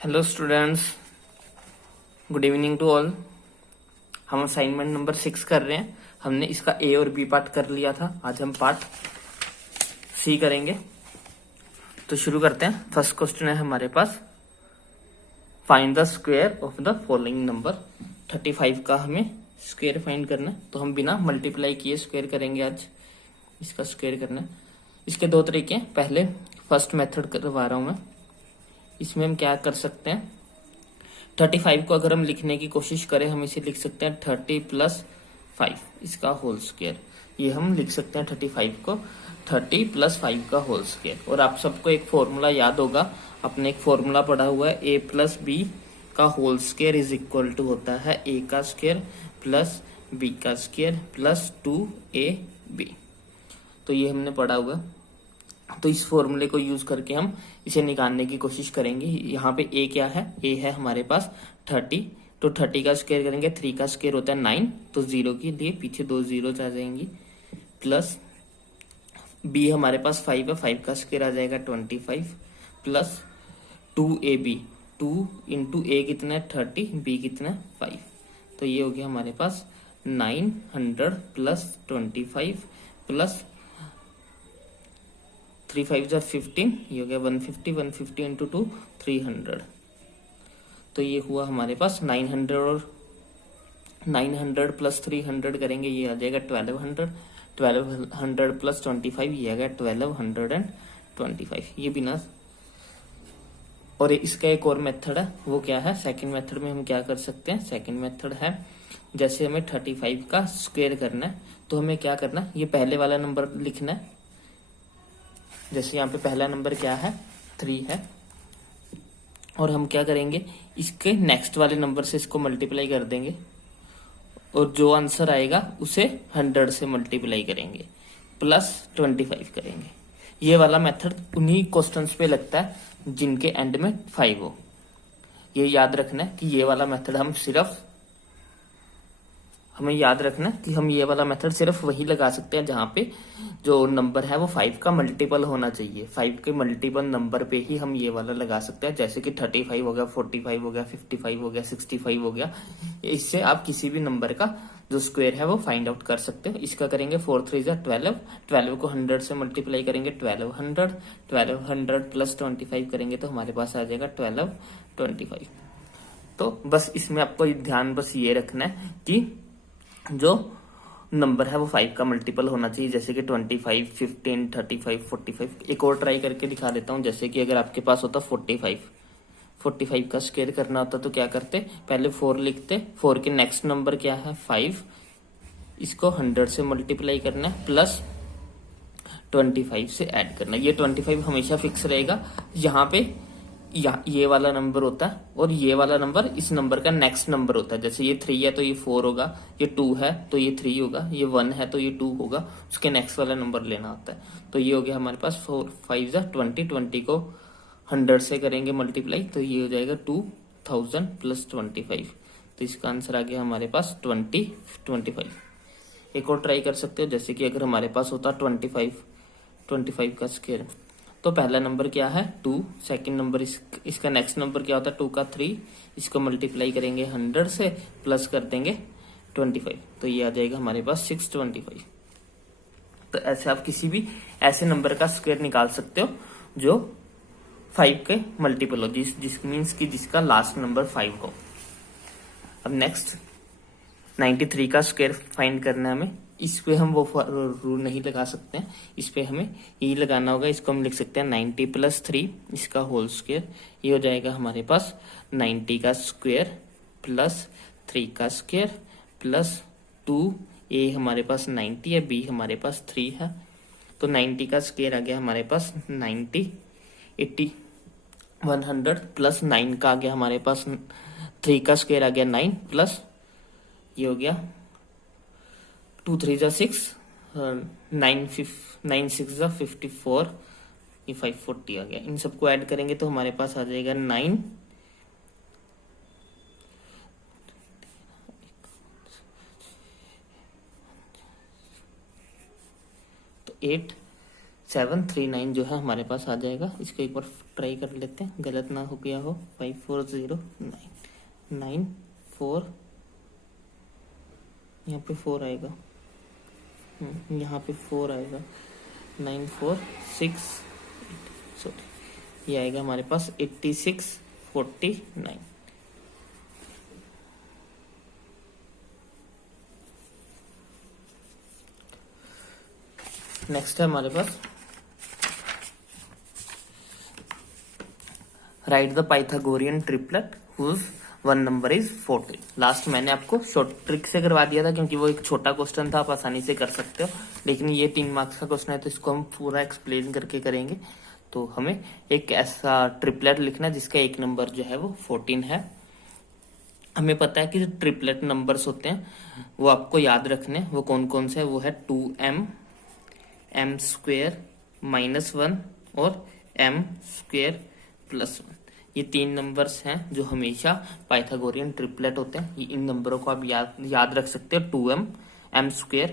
Hello students, good evening to all. हम assignment number 6 कर रहे हैं। हमने इसका ए और बी पार्ट कर लिया था, आज हम पार्ट सी करेंगे। तो शुरू करते हैं। फर्स्ट क्वेश्चन है हमारे पास, find the square of the following number. 35 का हमें स्क्वायर फाइंड करना है, तो हम बिना मल्टीप्लाई किए स्क्वायर करेंगे। आज इसका स्क्वायर करना है। इसके दो तरीके हैं। पहले फर्स्ट मेथड करवा रहा हूं मैं। इसमें हम क्या कर सकते हैं, 35 को अगर हम लिखने की कोशिश करें, हम इसे लिख सकते हैं 30 + 5 इसका होल स्क्वायर। ये हम लिख सकते हैं 35 को 30 + 5 का होल स्क्वायर। और आप सबको एक फॉर्मूला याद होगा, आपने एक फॉर्मूला पढ़ा हुआ है, a + b का whole square is equal to होता है a का स्क्वायर प्लस b का स्क्वायर प्लस 2ab। तो ये हमने पढ़ा हुआ है। तो इस फॉर्मूले को यूज करके हम इसे निकालने की कोशिश करेंगे। यहाँ पे a क्या है, a है हमारे पास 30, तो 30 का स्क्वायर करेंगे, 3 का स्क्वायर होता है 9, तो 0 के लिए पीछे 2 जीरो आ जाएंगी, प्लस b हमारे पास 5 है, 5 का स्क्वायर आ जाएगा 25 प्लस 2ab, 2 इंटू a कितना है 30, b कितना है 5। तो ये हो गया हमारे पास 900 प्लस 25 प्लस 3 5 जा 15, ये हो गया 150, 150 इंटू 2 300। तो ये हुआ हमारे पास 900, और 900 प्लस 300 करेंगे, ये आ जाएगा 1200, 1200 प्लस 25, ये आ गया 1225। ये बिना, और इसका एक और मेथड है, वो क्या है, सेकंड मेथड में हम क्या कर सकते हैं। सेकंड मेथड है, जैसे हमें 35 का स्क्वायर करना है, तो हमें क्या करना है, ये पहले वाला नंबर लिखना है। जैसे यहाँ पे पहला नंबर क्या है 3 है, और हम क्या करेंगे, इसके नेक्स्ट वाले नंबर से इसको मल्टीप्लाई कर देंगे, और जो आंसर आएगा उसे 100 से मल्टीप्लाई करेंगे, प्लस 25 करेंगे। ये वाला मेथड उन्हीं क्वेश्चंस पे लगता है जिनके एंड में 5 हो। ये याद रखना है कि ये वाला मेथड हमें याद रखना कि हम ये वाला मेथड सिर्फ वही लगा सकते हैं जहां पे जो नंबर है वो 5 का मल्टीपल होना चाहिए। 5 के मल्टीपल नंबर पे ही हम ये वाला लगा सकते हैं, जैसे कि 35 हो गया, 45 हो गया, 55 हो गया, 65 हो गया। इससे आप किसी भी नंबर का जो स्क्वायर है वो फाइंड आउट कर सकते हो। इसका करेंगे 4 3 जा 12, 12 को 100 से मल्टीप्लाई करेंगे 1200, 1200 प्लस 25 करेंगे तो हमारे पास आ जाएगा 1225। तो बस इसमें आपको ध्यान बस ये रखना है कि जो नंबर है वो 5 का मल्टीपल होना चाहिए, जैसे कि 25, 15, 35, 45। एक और ट्राई करके दिखा देता हूँ। जैसे कि अगर आपके पास होता 45 का स्क्वायर करना होता तो क्या करते, पहले 4 लिखते, 4 के नेक्स्ट नंबर क्या है 5, इसको 100 से मल्टीप्लाई करना है, प्लस 25 से ऐड करना। ये 25 हमेशा फिक्स रहेगा। यहाँ पे ये वाला नंबर होता है, और ये वाला नंबर इस नंबर का नेक्स्ट नंबर होता है। जैसे ये 3 है तो ये 4 होगा, ये 2 है तो ये 3 होगा, ये 1 है तो ये 2 होगा, उसके नेक्स्ट वाला नंबर लेना होता है। तो ये हो गया हमारे पास 4 5 जा 20, 20 को 100 से करेंगे मल्टीप्लाई, तो ये हो जाएगा 2000 प्लस 25। तो इसका आंसर आ गया हमारे पास 25। एक और ट्राई कर सकते हो, जैसे कि अगर हमारे पास होता 25 का स्क्वायर, तो पहला नंबर क्या है 2, सेकंड नंबर इसका नेक्स्ट नंबर क्या होता है 2 का 3, इसको मल्टीप्लाई करेंगे 100 से, प्लस कर देंगे 25, तो ये आ जाएगा हमारे पास 625। तो ऐसे आप किसी भी ऐसे नंबर का स्क्वायर निकाल सकते हो जो 5 के मल्टीपल हो, जिस मीन्स की जिसका लास्ट नंबर 5 हो। अब नेक्स्ट 93 का स्क्वायर फाइंड करना है हमें। इस पे हम वो रूल नहीं लगा सकते हैं, इस पे हमें यही लगाना होगा। इसको हम लिख सकते हैं 90 + 3 इसका होल स्क्वायर। ये हो जाएगा हमारे पास 90 का स्क्वायर प्लस 3 का स्क्वायर प्लस 2, ए हमारे पास 90 है, बी हमारे पास 3 है, तो 90 का स्क्वायर आ गया हमारे पास 90, 80, 100 प्लस 9 का आ गया हमारे पास, 3 का स्क्वायर आ गया 9 प्लस, ये हो गया 2 3 जा 6, 9 6 जा 54, ये 540 आ गया। इन सबको ऐड करेंगे तो हमारे पास आ जाएगा 9, तो 8 739 जो है हमारे पास आ जाएगा। इसको एक बार ट्राई कर लेते हैं, गलत ना हो गया हो। 5409 यहाँ पे 4 आएगा, यहाँ पे 4 आएगा, 9468, सॉरी ये आएगा हमारे पास 8649। नेक्स्ट है हमारे पास write the Pythagorean triplet whose one number is 14। Last मैंने आपको शॉर्ट ट्रिक से करवा दिया था क्योंकि वो एक छोटा क्वेश्चन था, आप आसानी से कर सकते हो, लेकिन ये 3 मार्क्स का क्वेश्चन है तो इसको हम पूरा एक्सप्लेन करके करेंगे। तो हमें एक ऐसा ट्रिपलेट लिखना है जिसका एक नंबर जो है वो 14 है। हमें पता है कि जो ट्रिपलेट नंबर्स होते हैं वो आपको याद रखने, वो कौन कौन से है, वो है 2m, m² -1 और m² +1। ये 3 नंबर्स हैं जो हमेशा पाइथागोरियन ट्रिपलेट होते हैं। इन नंबरों को आप याद रख सकते हो, 2m, m²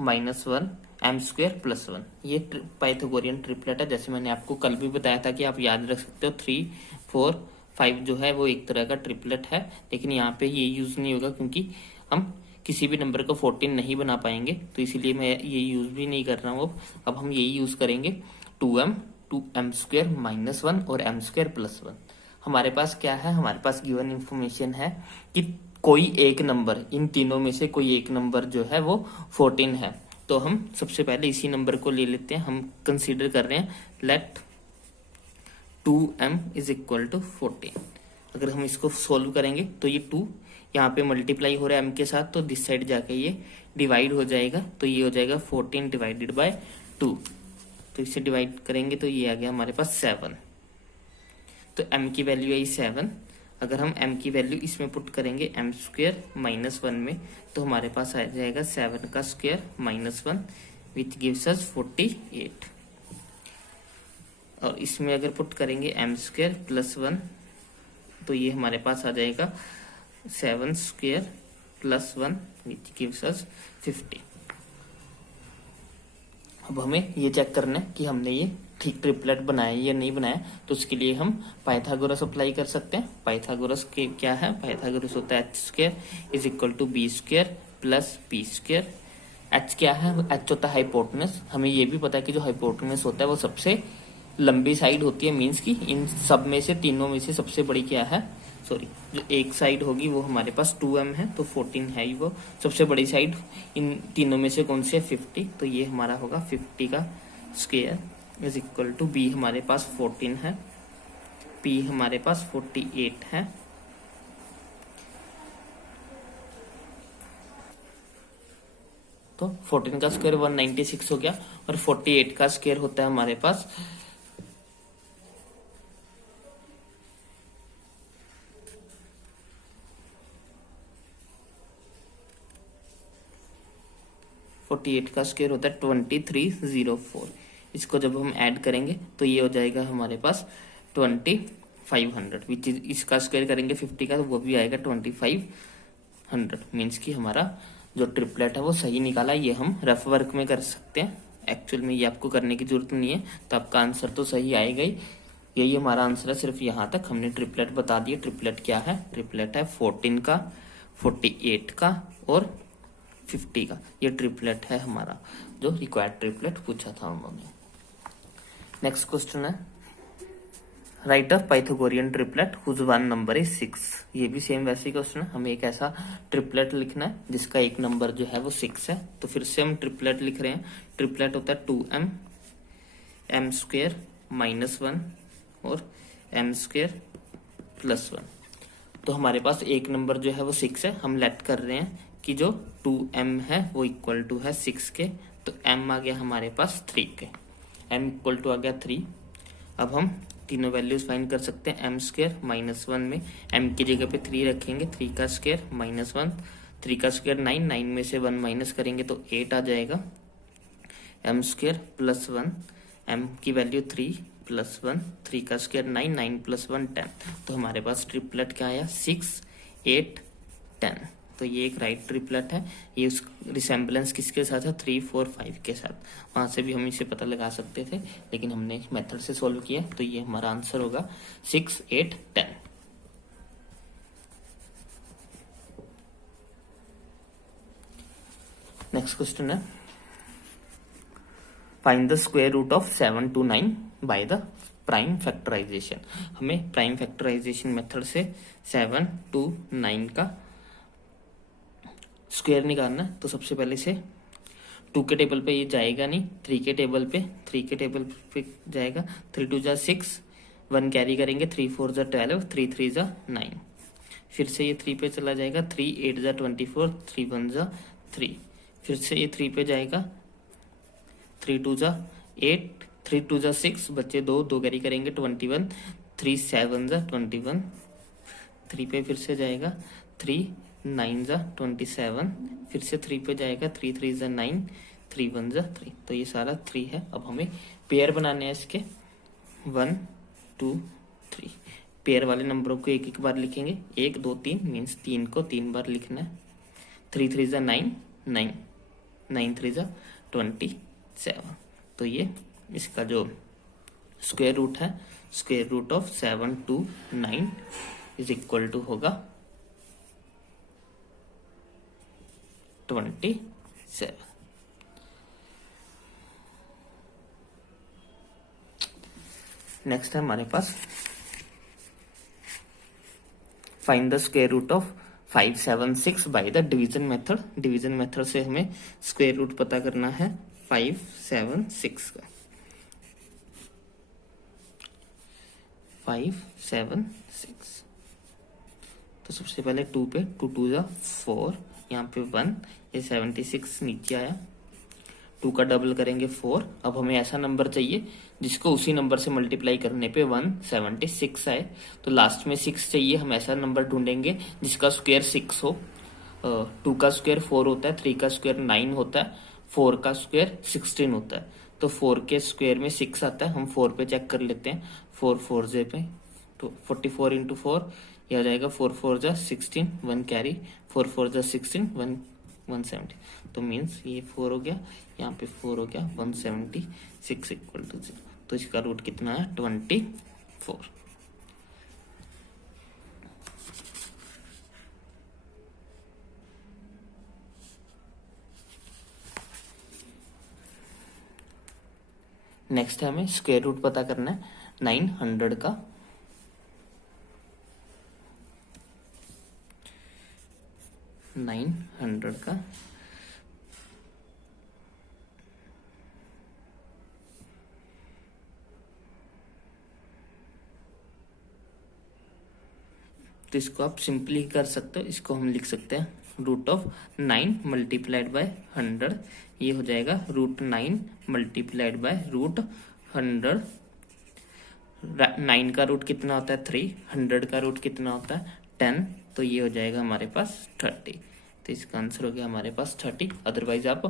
-1, m² +1। ये पाइथागोरियन ट्रिपलेट है। जैसे मैंने आपको कल भी बताया था कि आप याद रख सकते हो 3, 4, 5 जो है वो एक तरह का ट्रिपलेट है, लेकिन यहाँ पे ये यूज नहीं होगा क्योंकि हम किसी भी नंबर को 14 नहीं बना पाएंगे, तो इसीलिए मैं ये यूज भी नहीं कर रहा हूँ। अब हम यही यूज करेंगे 2m, 2m² -1 और m² +1। हमारे पास क्या है, हमारे पास गिवन इंफॉर्मेशन है कि कोई एक नंबर, इन तीनों में से कोई एक नंबर जो है वो 14 है। तो हम सबसे पहले इसी नंबर को ले लेते हैं। हम कंसीडर कर रहे हैं लेट 2m = 14। अगर हम इसको सोल्व करेंगे तो ये 2 यहाँ पे मल्टीप्लाई हो रहा है m के साथ, तो दिस साइड जाके ये डिवाइड हो जाएगा, तो ये हो जाएगा 14 / 2। तो इसे डिवाइड करेंगे तो ये आ गया हमारे पास 7। तो m की वैल्यू आई 7। अगर हम m की वैल्यू इसमें पुट करेंगे m² -1 में, तो हमारे पास आ जाएगा 7 का स्क्वायर -1 विच गिव्स अस 48। और इसमें अगर पुट करेंगे m² +1 तो ये हमारे पास आ जाएगा 7² +1 विच गिव्स अस 50। अब हमें ये चेक करना है कि हमने ये ठीक ट्रिपलेट बनाया या नहीं बनाया, तो उसके लिए हम पाइथागोरस अप्लाई कर सकते हैं। पाइथागोरस के क्या है, पाइथागोरस होता है h² = b² + p²। h क्या है, h होता है हाइपोटेनस। हमें ये भी पता है कि जो हाइपोटेनस होता है वो सबसे लंबी साइड होती है, मीन्स की इन सब में से, तीनों में से सबसे बड़ी क्या है, सॉरी जो एक साइड होगी वो हमारे पास 2m है, तो 14 है ही वो। सबसे बड़ी साइड इन तीनों में से कौन सी है, 50। तो ये हमारा होगा 50 का स्क्वायर = b हमारे पास 14 है, p हमारे पास 48 है, तो 14 का स्क्वायर 196 हो गया, और 48 का स्क्वायर होता है हमारे पास 48 का स्क्वायर होता है 2304। इसको जब हम ऐड करेंगे तो ये हो जाएगा हमारे पास 2500, विच इज इसका स्क्वायर करेंगे 50 का तो वो भी आएगा 2500। मीन्स कि हमारा जो ट्रिपलेट है वो सही निकाला। ये हम रफ वर्क में कर सकते हैं, एक्चुअल में ये आपको करने की जरूरत नहीं है, तो आपका आंसर तो सही आएगा ही। यही हमारा आंसर है, सिर्फ यहाँ तक हमने ट्रिपलेट बता दिया। ट्रिपलेट क्या है, ट्रिपलेट है 14 का, 48 का और 50 का। ये ट्रिपलेट है हमारा जो रिक्वायर्ड ट्रिपलेट पूछा था उन्होंने। नेक्स्ट क्वेश्चन है right a Pythagorean triplet whose one number is 6। ये भी सेम वैसे क्वेश्चन है। हमें एक ऐसा ट्रिपलेट लिखना है जिसका एक नंबर जो है वो 6 है। तो फिर से हम ट्रिपलेट लिख रहे हैं। ट्रिपलेट होता है 2m, m² -1 और m² +1। तो हमारे पास एक नंबर जो है वो 6 है। हम लेट कर रहे हैं कि जो 2m है वो इक्वल टू है 6 के, तो m आ गया हमारे पास 3 के, m इक्वल टू आ गया 3। अब हम तीनों वैल्यूज फाइंड कर सकते हैं। m² -1 में m की जगह पे 3 रखेंगे, 3 का स्क्वायर -1, 3 का स्क्वायर 9, 9 में से 1 माइनस करेंगे तो 8 आ जाएगा। m² +1, m की वैल्यू 3 +1, 3 का स्क्वायर 9, 9 + 1 10। तो हमारे पास ट्रिपलेट क्या आया 6, 8, 10। तो ये एक राइट ट्रिपलेट है। ये उस रिसेम्बलेंस किसके साथ है, 3, 4, 5 के साथ। वहां से भी हम इसे पता लगा सकते थे, लेकिन हमने मेथड से सॉल्व किया, तो ये हमारा आंसर होगा 6, 8, 10। नेक्स्ट क्वेश्चन है, find the square root of 7 to 9 by the prime factorization. हमें प्राइम फैक्टराइजेशन मेथड से 7 to 9 का स्क्वायर निकालना है। तो सबसे पहले से 2 के टेबल पे ये जाएगा नहीं, 3 के टेबल पे जाएगा। 3 2 जा 6, 1 कैरी करेंगे, 3 4 जा 12, 3 3 जा 9। फिर से ये 3 पे चला जाएगा, 3 8 जा 24, 3 1 जा 3। फिर से ये 3 पे जाएगा, 3 2 जा 8, 3 2 जा 6, बच्चे 2 कैरी करेंगे, 21, 3 7 जा 21। 3 पे फिर से जाएगा, 3 9 जा 27। फिर से 3 पे जाएगा, 3 3 जा 9, 3 1 जा 3। तो ये सारा 3 है। अब हमें पेयर बनाने हैं इसके, 1 2 3। पेयर वाले नंबरों को एक एक बार लिखेंगे, 1 2 3 मीन्स 3 को 3 बार लिखना है। 3 3 जा 9 9, 9 3 जा 27। तो ये इसका जो स्क्वायर रूट है, square root of 7 to 9 is equal to होगा 27। नेक्स्ट है हमारे पास, find the square root of 5 7 6 by the division method. Division method से हमें स्क्वायर रूट पता करना है 5 7 6 का। 5 7 6, तो सबसे पहले 2 पे 2 2 जा 4, यहाँ पे 1, ये 76 नीचे आया। 2 का डबल करेंगे 4। अब हमें ऐसा नंबर चाहिए जिसको उसी नंबर से मल्टीप्लाई करने पे 176 आए। तो लास्ट में 6 चाहिए, हम ऐसा नंबर ढूंढेंगे जिसका स्क्वायर 6 हो। 2 का स्क्वायर 4 होता है, 3 का स्क्वायर 9 होता है, 4 का स्क्वायर 16 होता है। तो 4 के स्क्वायर में 6 आता है, हम 4 पे चेक कर लेते हैं। 4 4 जे पे, तो 44 इंटू 4, यह आ जाएगा 4 4 जा 16, 1 कैरी, 4 4 जा 16, 170। तो मीन्स ये 4 हो गया, यहाँ पे 4 हो गया, 176 इक्वल टू 0। तो इसका रूट कितना है, 24। नेक्स्ट है हमें स्क्वायर रूट पता करना है 900 का। 900 का तो इसको आप सिंपली कर सकते हो। इसको हम लिख सकते हैं रूट ऑफ 9 मल्टीप्लाइड बाय 100। ये हो जाएगा रूट 9 मल्टीप्लाइड बाय रूट 100। 9 का रूट कितना होता है 3, 100 का रूट कितना होता है 10। तो ये हो जाएगा हमारे पास 30। तो इसका आंसर हो गया हमारे पास 30। अदरवाइज आप